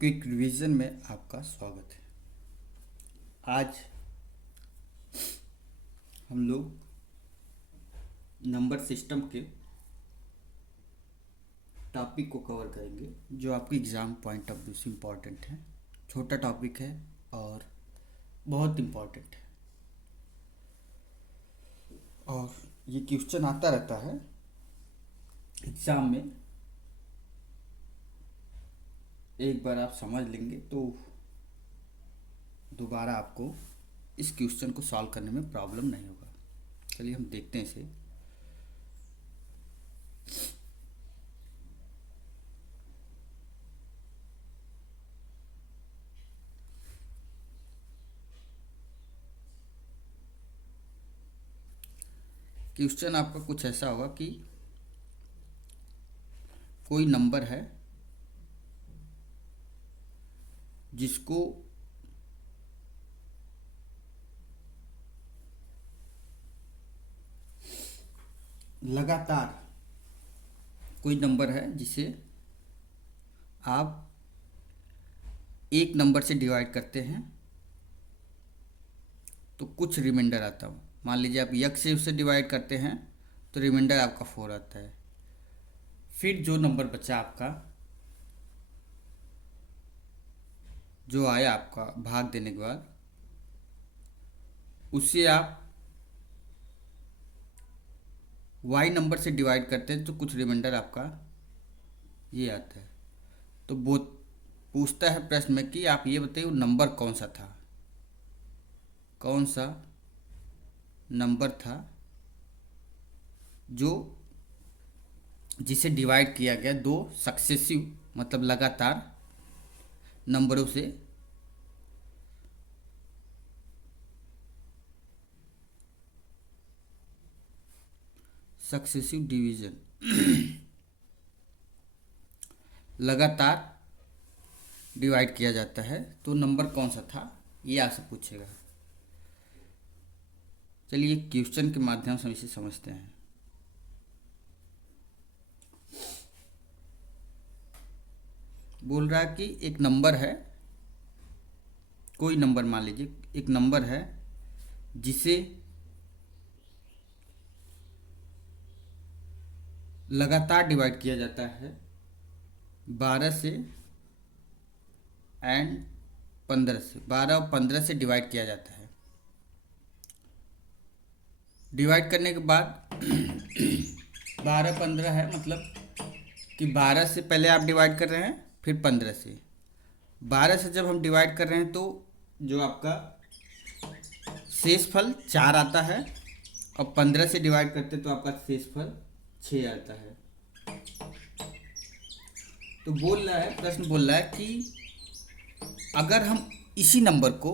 Quick revision में आपका स्वागत है। आज हम लोग नंबर सिस्टम के टॉपिक को कवर करेंगे जो आपकी एग्ज़ाम पॉइंट ऑफ व्यू से इम्पॉर्टेंट है। छोटा टॉपिक है और बहुत इम्पॉर्टेंट है और ये क्वेश्चन आता रहता है एग्ज़ाम में। एक बार आप समझ लेंगे तो दोबारा आपको इस क्वेश्चन को सॉल्व करने में प्रॉब्लम नहीं होगा। चलिए हम देखते हैं इसे। क्वेश्चन आपका कुछ ऐसा होगा कि कोई नंबर है जिसको लगातार कोई नंबर है जिसे आप एक नंबर से डिवाइड करते हैं तो कुछ रिमाइंडर आता है। मान लीजिए आप यक से उसे डिवाइड करते हैं तो रिमाइंडर आपका 4 आता है। फिर जो नंबर बचा आपका, जो आया आपका भाग देने के बाद, उसे आप वाई नंबर से डिवाइड करते हैं तो कुछ रिमाइंडर आपका ये आता है। तो वो पूछता है प्रश्न में कि आप ये बताइए वो नंबर कौन सा था, कौन सा नंबर था जो जिसे डिवाइड किया गया दो सक्सेसिव मतलब लगातार नंबरों से। सक्सेसिव डिवीजन लगातार डिवाइड किया जाता है तो नंबर कौन सा था, ये आपसे पूछेगा। चलिए क्वेश्चन के माध्यम से हम इसे समझते हैं। बोल रहा है कि एक नंबर है, कोई नंबर मान लीजिए एक नंबर है जिसे लगातार डिवाइड किया जाता है 12 से एंड 15 से, 12 और 15 से डिवाइड किया जाता है। डिवाइड करने के बाद 12 15 है, मतलब कि 12 से पहले आप डिवाइड कर रहे हैं, फिर 15 से। 12 से जब हम डिवाइड कर रहे हैं तो जो आपका शेषफल 4 आता है और 15 से डिवाइड करते तो आपका शेषफल 6 आता है। तो बोल रहा है, प्रश्न बोल रहा है कि अगर हम इसी नंबर को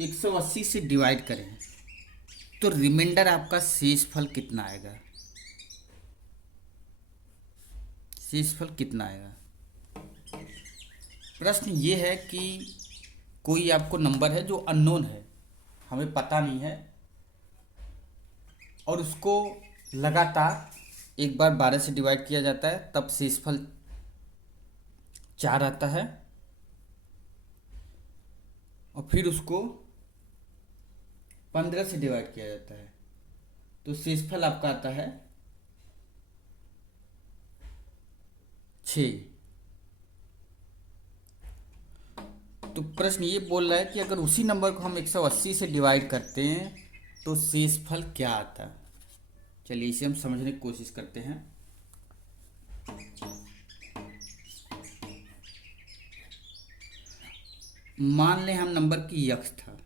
180 से डिवाइड करें तो रिमाइंडर आपका शेषफल कितना आएगा, शेषफल कितना आएगा। प्रश्न ये है कि कोई आपको नंबर है जो अननोन है, हमें पता नहीं है, और उसको लगातार एक बार 12 से डिवाइड किया जाता है तब शेषफल 4 आता है, और फिर उसको 15 से डिवाइड किया जाता है तो शेषफल आपका आता है 6। तो प्रश्न ये बोल रहा है कि अगर उसी नंबर को हम 180 से डिवाइड करते हैं तो शेषफल क्या आता है। चलिए इसे हम समझने की कोशिश करते हैं। मान लें हम नंबर की यक्स था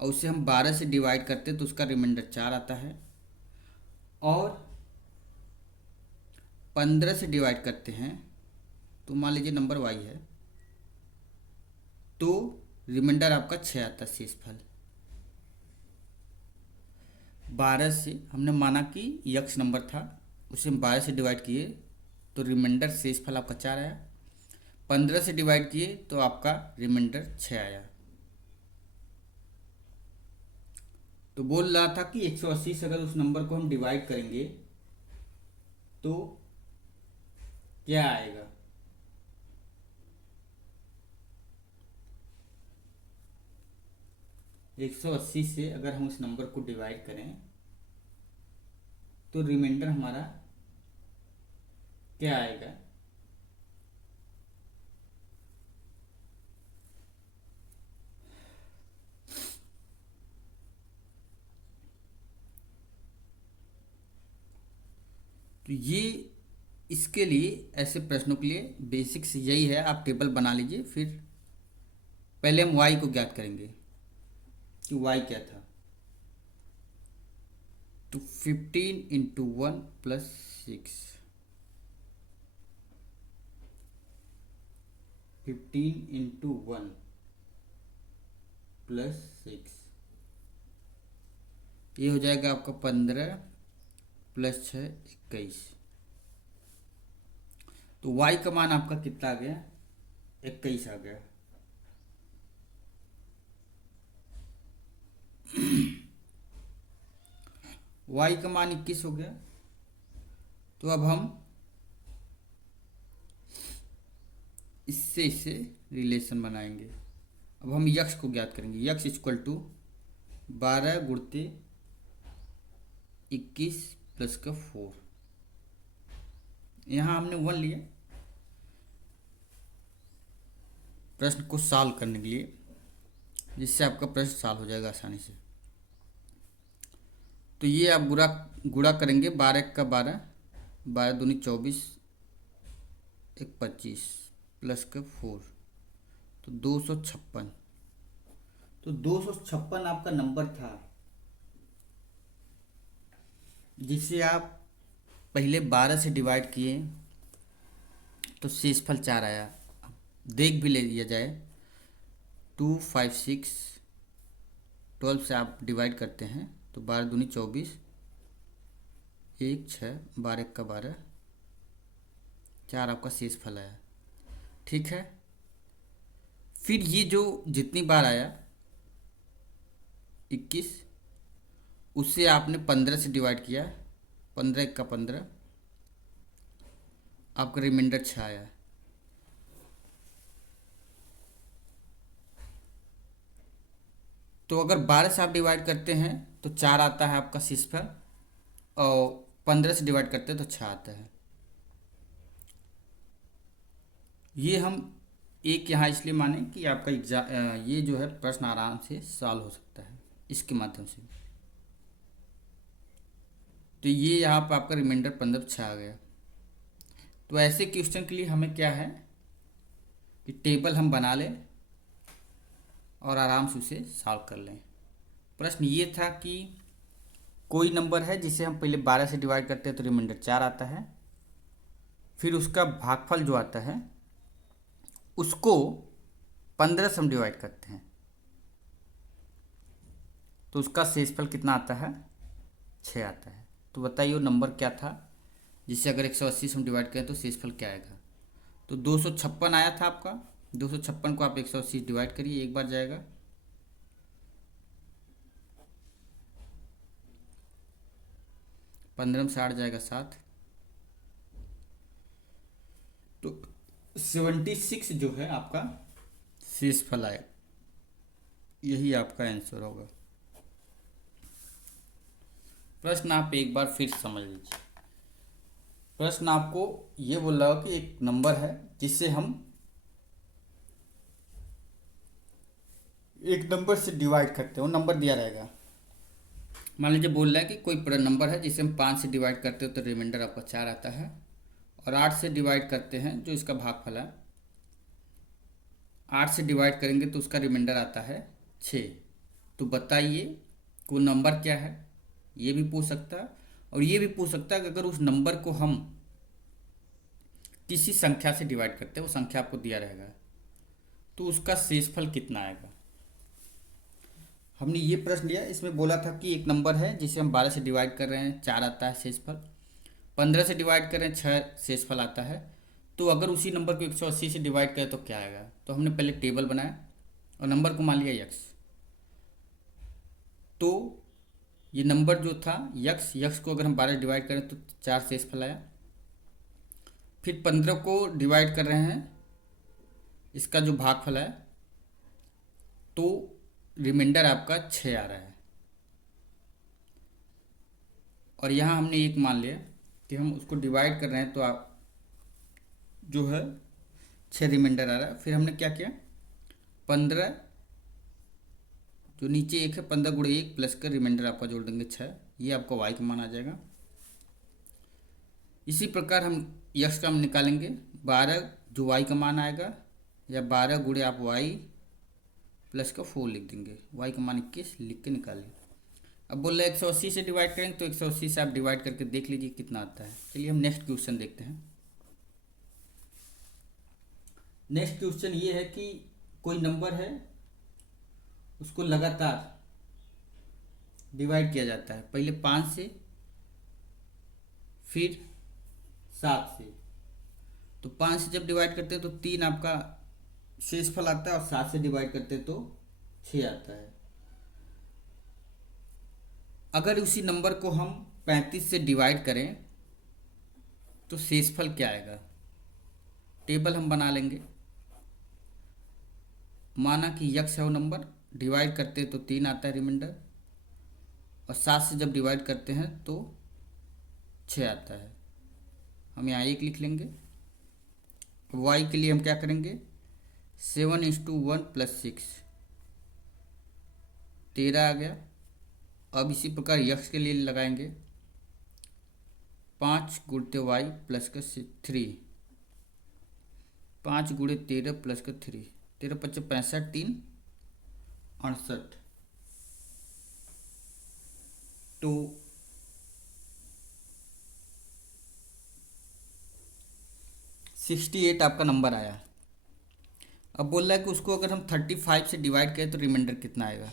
और उसे हम 12 से डिवाइड करते तो उसका रिमाइंडर 4 आता है, और 15 से डिवाइड करते हैं तो मान लीजिए नंबर वाई है तो रिमाइंडर आपका 6 आता है शेषफल। 12 से हमने माना कि यक्स नंबर था, उसे हम 12 से डिवाइड किए तो रिमाइंडर शेषफल आपका 4 आया। 15 से डिवाइड किए तो आपका रिमाइंडर 6 आया। तो बोल रहा था कि 180 से अगर उस नंबर को हम डिवाइड करेंगे तो क्या आएगा? 180 से अगर हम उस नंबर को डिवाइड करें तो रिमाइंडर हमारा क्या आएगा? तो ये इसके लिए ऐसे प्रश्नों के लिए बेसिक्स यही है, आप टेबल बना लीजिए। फिर पहले हम y को ज्ञात करेंगे कि y क्या था। तो 15 × 1 + 6, 15 × 1 + 6, ये हो जाएगा आपका 15 + 6 21। तो y का मान आपका कितना आ गया? 21 आ गया। y का मान 21 हो गया। तो अब हम इससे रिलेशन बनाएंगे। अब हम यक्स को ज्ञात करेंगे। यक्स इक्वल टू 12 × 21 + का 4। यहाँ हमने 1 लिया प्रश्न को सॉल्व करने के लिए, जिससे आपका प्रश्न सॉल्व हो जाएगा आसानी से। तो ये आप गुणा करेंगे 12 का 12, 12 दूनी 24, 1 25 + का 4, तो 256। तो 256 आपका नंबर था जिसे आप पहले 12 से डिवाइड किए तो शेषफल 4 आया। देख भी ले लिया जाए, 2 5 6, 12 से आप डिवाइड करते हैं तो 12 दूनी 24, 1 6, 12 का 12, 4 आपका शेषफल आया। ठीक है। फिर ये जो जितनी बार आया 21, उससे आपने 15 से डिवाइड किया, 15 का 15, आपका रिमाइंडर 6 आया। तो अगर 12 से आप डिवाइड करते हैं तो 4 आता है आपका शेषफल, और 15 से डिवाइड करते हैं तो 6 आता है। ये हम एक यहाँ इसलिए माने कि आपका ये जो है प्रश्न आराम से सॉल्व हो सकता है इसके माध्यम से। तो ये यहाँ पर आपका रिमाइंडर 15 6 आ गया। तो ऐसे क्वेश्चन के लिए हमें क्या है कि टेबल हम बना लें और आराम से उसे सॉल्व कर लें। प्रश्न ये था कि कोई नंबर है जिसे हम पहले 12 से डिवाइड करते हैं तो रिमाइंडर 4 आता है, फिर उसका भागफल जो आता है उसको 15 से हम डिवाइड करते हैं तो उसका शेषफल कितना आता है? 6 आता है। तो बताइए वो नंबर क्या था जिसे अगर 180 से हम डिवाइड करें तो शेषफल क्या आएगा? तो 256 आया था आपका। 256 को आप 180 डिवाइड करिए, एक बार जाएगा, पंद्रह से 8 जाएगा 7, तो 76 जो है आपका शेषफल आया। यही आपका आंसर होगा। प्रश्न आप एक बार फिर समझ लीजिए। प्रश्न आपको ये बोल रहा हो कि एक नंबर है जिससे हम एक नंबर से डिवाइड करते हैं, वो नंबर दिया रहेगा। मान लीजिए बोल रहा है कि कोई बड़ा नंबर है जिसे हम 5 से डिवाइड करते हो तो रिमाइंडर आपका 4 आता है, और 8 से डिवाइड करते हैं जो इसका भागफल है, 8 से डिवाइड करेंगे तो उसका रिमाइंडर आता है 6। तो बताइए वो नंबर क्या है? ये भी पूछ सकता है, और ये भी पूछ सकता है कि अगर उस नंबर को हम किसी संख्या से डिवाइड करते हैं, वो संख्या आपको दिया रहेगा, तो उसका शेषफल कितना आएगा। हमने ये प्रश्न लिया, इसमें बोला था कि एक नंबर है जिसे हम 12 से डिवाइड कर रहे हैं, 4 आता है शेषफल, 15 से डिवाइड कर रहे हैं, 6 शेषफल आता है। तो अगर उसी नंबर को 180 से डिवाइड करें तो क्या आएगा? तो हमने पहले टेबल बनाया और नंबर को मान लिया यक्स। तो ये नंबर जो था यक्स को अगर हम 12 डिवाइड करें तो 4 शेषफल आया, फिर 15 को डिवाइड कर रहे हैं, इसका जो भागफल है, तो रिमाइंडर आपका 6 आ रहा है। और यहाँ हमने एक मान लिया कि हम उसको डिवाइड कर रहे हैं, तो आप जो है 6 रिमाइंडर आ रहा है। फिर हमने क्या किया, 15 जो नीचे एक है, 15 गुणे 1 प्लस का रिमाइंडर आपका जोड़ देंगे 6, ये आपका वाई का मान आ जाएगा। इसी प्रकार हम यक्स का हम निकालेंगे, 12 जो वाई का मान आएगा, या 12 गुणे आप वाई प्लस का 4 लिख देंगे, वाई का मान 21 लिख के निकालें। अब बोल रहे 180 से डिवाइड करेंगे, तो 180 से आप डिवाइड करके देख लीजिए कितना आता है। चलिए हम नेक्स्ट क्वेश्चन देखते हैं। नेक्स्ट क्वेश्चन ये है कि कोई नंबर है, उसको लगातार डिवाइड किया जाता है, पहले 5 से, फिर 7 से। तो 5 से जब डिवाइड करते हैं तो 3 आपका शेषफल आता है, और 7 से डिवाइड करते हैं तो 6 आता है। अगर उसी नंबर को हम 35 से डिवाइड करें तो शेषफल क्या आएगा, टेबल हम बना लेंगे। माना कि यक्स है वो नंबर, डिवाइड करते हैं तो 3 आता है रिमाइंडर, और 7 से जब डिवाइड करते हैं तो 6 आता है। हम यहाँ 1 लिख लेंगे। वाई के लिए हम क्या करेंगे, 7:1 + 6, 13 आ गया। अब इसी प्रकार यक्स के लिए लगाएंगे, 5 गुणते वाई प्लस का 3, 5 गुणे 13 प्लस का 3, 13 × 5 = 65, 3 68। तो 68 आपका नंबर आया। अब बोल रहा है कि उसको अगर हम 35 से डिवाइड करें तो रिमाइंडर कितना आएगा।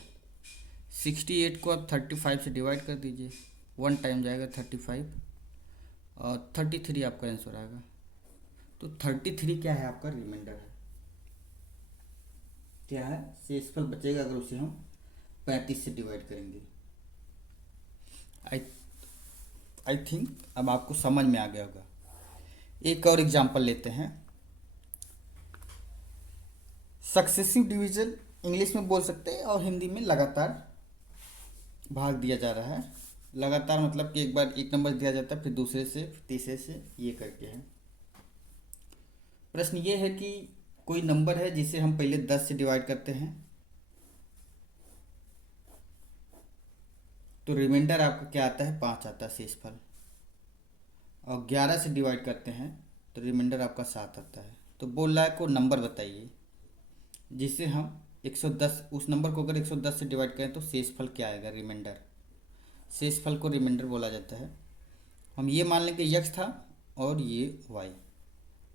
68 को आप 35 से डिवाइड कर दीजिए, 1 टाइम जाएगा 35, और 33 आपका आंसर आएगा। तो 33 क्या है, आपका रिमाइंडर है। क्या है, शेषफल बचेगा अगर उसे हम 35 से डिवाइड करेंगे। आई थिंक अब आपको समझ में आ गया होगा। एक और एग्जांपल लेते हैं। सक्सेसिव डिवीजन इंग्लिश में बोल सकते हैं, और हिंदी में लगातार भाग दिया जा रहा है। लगातार मतलब कि एक बार एक नंबर दिया जाता है, फिर दूसरे से, फिर तीसरे से, ये करके है। प्रश्न ये है कि कोई नंबर है जिसे हम पहले 10 से डिवाइड करते हैं, तो रिमाइंडर आपका क्या आता है, 5 आता है शेषफल। और 11 से डिवाइड करते हैं तो रिमाइंडर आपका 7 आता है। तो बोल रहा है को नंबर बताइए जिसे हम 110, उस नंबर को अगर 110 से डिवाइड करें तो शेषफल क्या आएगा, रिमाइंडर। शेषफल को रिमाइंडर बोला जाता है। हम ये मान लेंगे यक्स था और ये वाई,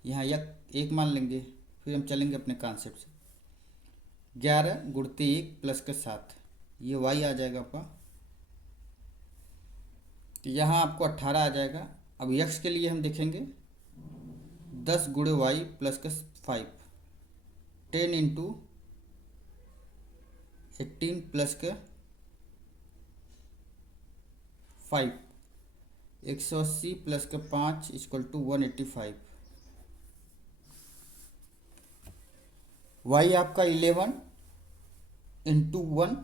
यहाँ एक मान लेंगे, फिर हम चलेंगे अपने कॉन्सेप्ट से। 11 गुणते 1 प्लस का 7, ये वाई आ जाएगा आपका। तो यहाँ आपको 18 आ जाएगा। अब यक्स के लिए हम देखेंगे, 10 गुणे वाई प्लस का 5, 10 × 18 प्लस का 5, 180 प्लस का 5 = 185। वाई आपका 11 × 1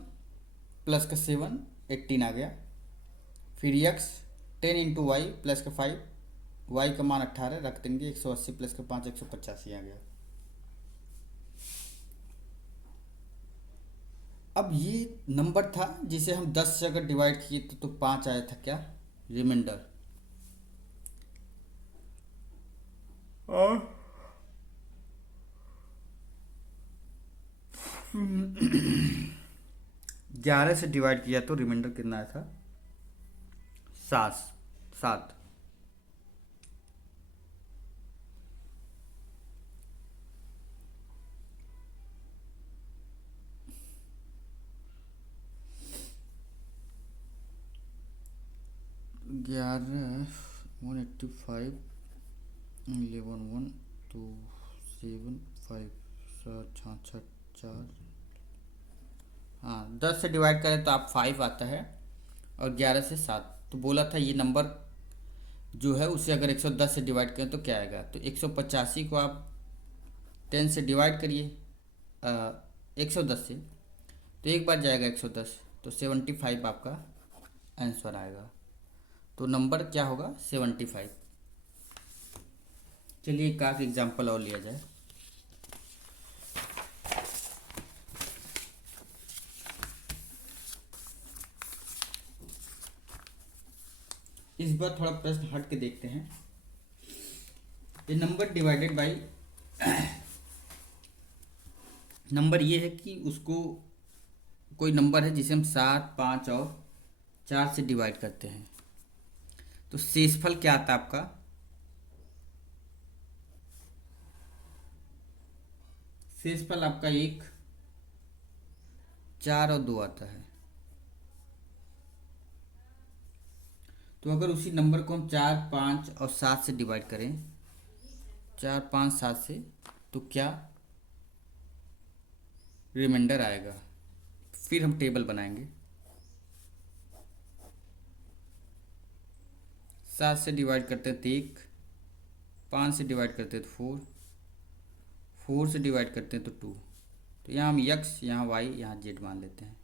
प्लस का 7, 18 आ गया। फिर यक्स 10 × वाई प्लस का 5, वाई का मान 18 रख देंगे, 180 प्लस का 5 185 आ गया। अब ये नंबर था जिसे हम 10 से अगर डिवाइड किए तो 5 आया था, क्या, रिमाइंडर। और 11 से डिवाइड किया तो रिमाइंडर कितना आया था, 7। 11, 185, 11, 1, 2, 7, 5, 7, 6, 4। हाँ, 10 से डिवाइड करें तो आप 5 आता है, और 11 से 7। तो बोला था ये नंबर जो है उसे अगर 110 से डिवाइड करें तो क्या आएगा, तो 185 को आप 10 से डिवाइड करिए 110 से, तो एक बार जाएगा 110, तो 75 आपका आंसर आएगा। तो नंबर क्या होगा 75। चलिए एक आध एग्जाम्पल और लिया जाए। इस बार थोड़ा प्रश्न हट के देखते हैं। ये नंबर डिवाइडेड बाई नंबर ये है कि उसको कोई नंबर है जिसे हम 7, 5 और 4 से डिवाइड करते हैं, तो शेषफल क्या आता है आपका, शेषफल आपका 1, 4 और 2 आता है। तो अगर उसी नंबर को हम 4, 5 और 7 से डिवाइड करें, 4, 5, 7 से, तो क्या रिमाइंडर आएगा। फिर हम टेबल बनाएंगे। 7 से डिवाइड करते हैं तो 1, 5 से डिवाइड करते हैं तो 4, 4 से डिवाइड करते हैं तो 2। तो यहाँ हम x, यहाँ y, यहाँ z मान लेते हैं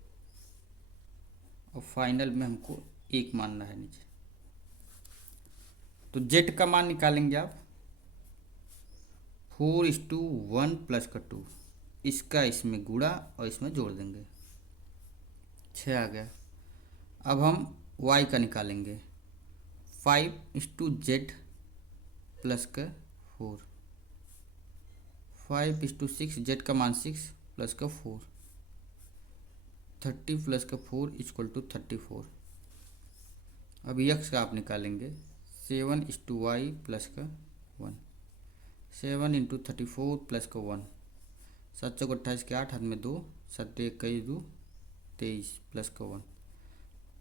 और फाइनल में हमको 1 मानना है नीचे। तो z का मान निकालेंगे आप 4:1 प्लस का 2, इसका इसमें गुणा और इसमें जोड़ देंगे, 6 आ गया। अब हम y का निकालेंगे 5:z प्लस का 4, 5:6, z का मान 6 प्लस का 4, 30 प्लस का 4 इक्वल टू 34। अब x का आप निकालेंगे 7:y प्लस का 1, 7 इंटू 34 प्लस का 1, 7 चौक 28 के 8, हाथ में 2, 7 21 2 23 प्लस का 1,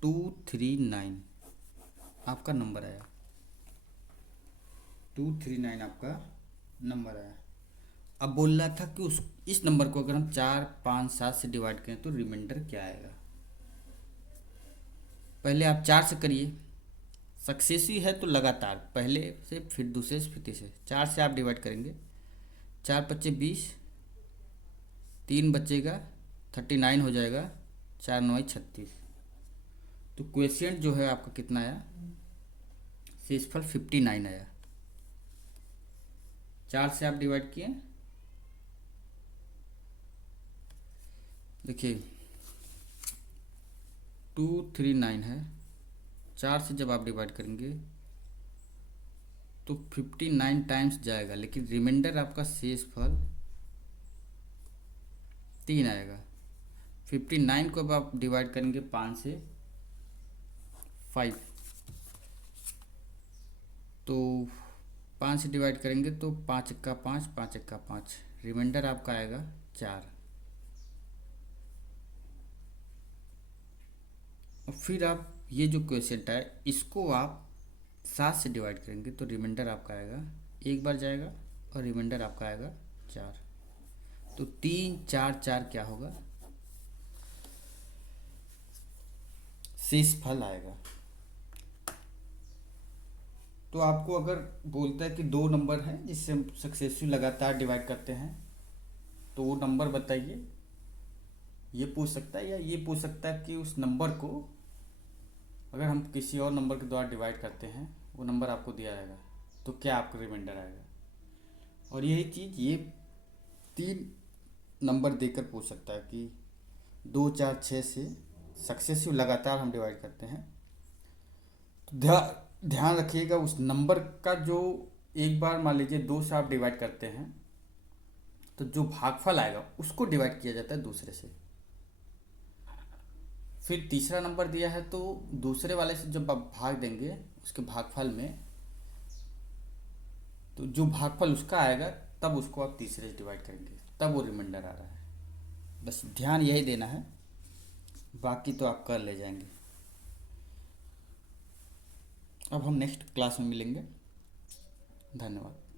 239 आपका नंबर आया। 239 आपका नंबर आया। अब बोल रहा था कि इस नंबर को अगर हम 4, 5, 7 से डिवाइड करें तो रिमाइंडर क्या आएगा। पहले आप 4 से करिए, सक्सेसिव है तो लगातार पहले से फिर दूसरे से फिर तीसरे, 4 से आप डिवाइड करेंगे, 4 बच्चे 20, 3 बचेगा 39 हो जाएगा, 4 9 36। तो क्वेश्चन जो है आपका कितना आया, शेषफल 59 आया। 4 से आप डिवाइड किए, देखिए 239 है, 4 से जब आप डिवाइड करेंगे तो 59 टाइम्स जाएगा, लेकिन रिमाइंडर आपका शेषफल 3 आएगा। 59 को अब आप डिवाइड करेंगे 5 से 5, तो 5 से डिवाइड करेंगे तो 5 एक्का 5, 5 एक्का 5, रिमाइंडर आपका आएगा 4। और फिर आप ये जो क्वेश्चन है इसको आप 7 से डिवाइड करेंगे तो रिमाइंडर आपका आएगा, एक बार जाएगा और रिमाइंडर आपका आएगा 4। तो 3 4 4 क्या होगा, शेषफल आएगा। तो आपको अगर बोलता है कि 2 नंबर हैं जिससे हम सक्सेसिव लगातार डिवाइड करते हैं, तो वो नंबर बताइए, ये पूछ सकता है, या ये पूछ सकता है कि उस नंबर को अगर हम किसी और नंबर के द्वारा डिवाइड करते हैं, वो नंबर आपको दिया जाएगा तो क्या आपका रिमाइंडर आएगा। और यही चीज़ ये 3 नंबर देकर पूछ सकता है कि 2 4 6 से सक्सेसिव लगातार हम डिवाइड करते हैं। तो ध्यान रखिएगा उस नंबर का, जो एक बार मान लीजिए 2 से आप डिवाइड करते हैं तो जो भागफल आएगा उसको डिवाइड किया जाता है दूसरे से। फिर तीसरा नंबर दिया है तो दूसरे वाले से जब आप भाग देंगे उसके भागफल में, तो जो भागफल उसका आएगा तब उसको आप तीसरे से डिवाइड करेंगे, तब वो रिमाइंडर आ रहा है। बस ध्यान यही देना है, बाकी तो आप कर ले जाएंगे। अब हम नेक्स्ट क्लास में मिलेंगे। धन्यवाद।